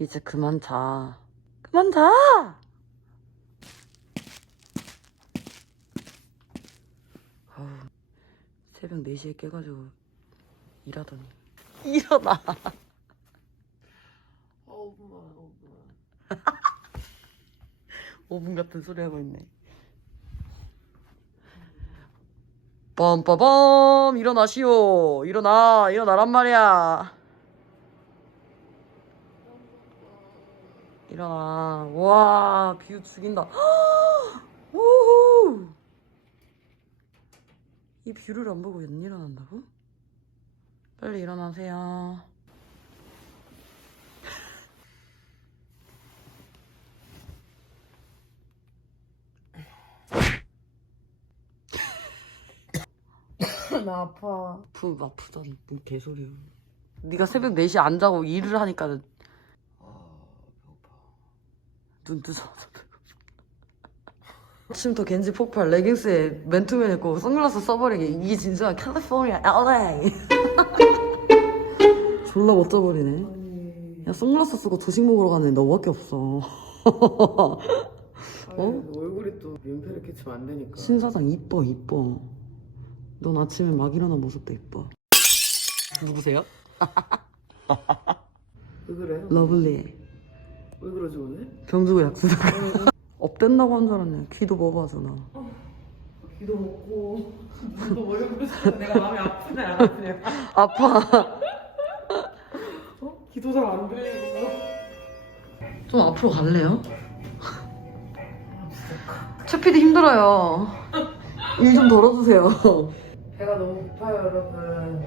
이제 그만 자. 그만 자! 아우, 새벽 4시에 깨가지고 일하더니. 일어나. 어부만 어부만 5분 같은 소리 하고 있네. 빰빠밤 일어나시오. 일어나 일어나란 말이야. 일어나. 와 뷰 죽인다. 우후. 이 뷰를 안 보고 안 일어난다고? 빨리 일어나세요. 나 아파 아프 아프다니 뭔 개소리야. 네가 새벽 4시에 안 자고 일을 하니까 눈 뜨자마자 배고파. 아침부터 겐지 폭발 레깅스에 맨투맨 입고 선글라스 써버리게 이게 진짜 캘리포니아 LA 졸라 멋져버리네 아니 야 선글라스 쓰고 조식 먹으러 가는 애 너밖에 없어 아니, 어? 얼굴이 또 민폐를 끼치면 안 되니까 신사장 이뻐 이뻐 넌 아침에 막 일어난 모습도 이뻐 누구세요? 왜 그래? 러블리 왜 그러지 오늘? 병주고 약속 업된다고 한 줄 알았네 귀도 먹어하잖아 귀도 먹고 눈도 멀리 보면서 내가 마음이 아프네 안 아프냐 아파 어? 귀도 잘 안 들리고 좀 앞으로 갈래요? 채피디 힘들어요. 일 좀 덜어주세요. 배가 너무 고파요 여러분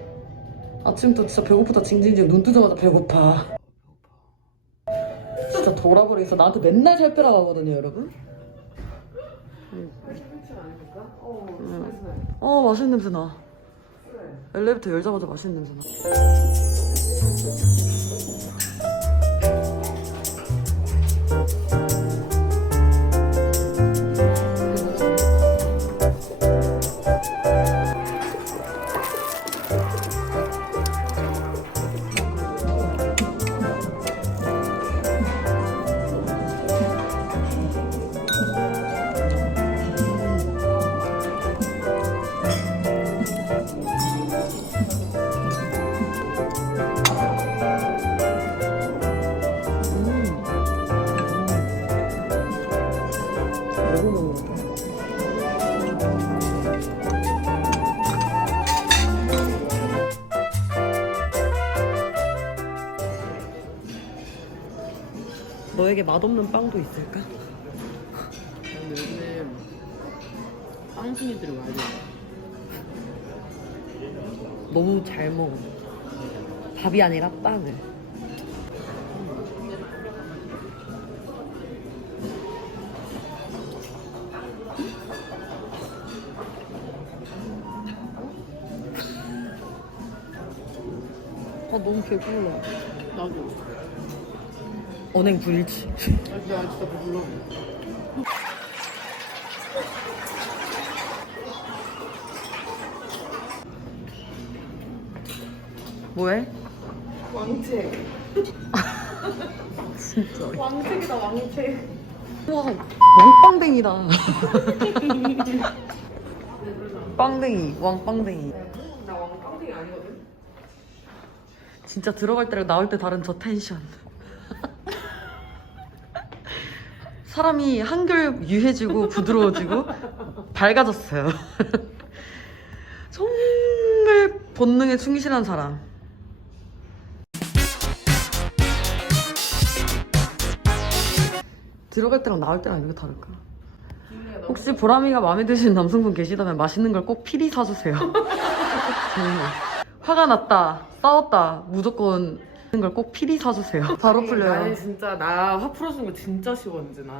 아침부터 진짜 배고프다 징징징 눈 뜨자마자 배고파. 돌아버리겠어. 나한테 맨날 살 빼라고 하거든요, 여러분. 어 맛있는 냄새 나. 엘리베이터 열자마자 맛있는 냄새 나. 너에게 맛없는 빵도 있을까? 근데 요즘 빵순이들이 와야 돼 너무 잘 먹어. 밥이 아니라 빵을. 아 너무 배불러. 나도 언행 불일치. 뭐해? 왕책 진짜. 왕책이다 왕책 와 왕빵댕이다. 빵댕이 왕빵댕이. 나 왕빵댕이 아니거든 진짜 들어갈 때랑 나올 때 다른 저 텐션. 사람이 한결 유해지고 부드러워지고 밝아졌어요. 정말 본능에 충실한 사람. 들어갈 때랑 나올 때랑 이게 다를까? 혹시 보람이가 마음에 드시는 남성분 계시다면 맛있는 걸 꼭 필히 사주세요. 화가 났다, 싸웠다, 무조건 걸 꼭 필히 사주세요. 바로 아니, 풀려요. 나는 진짜 나 화 풀어준 거 진짜 쉬워 나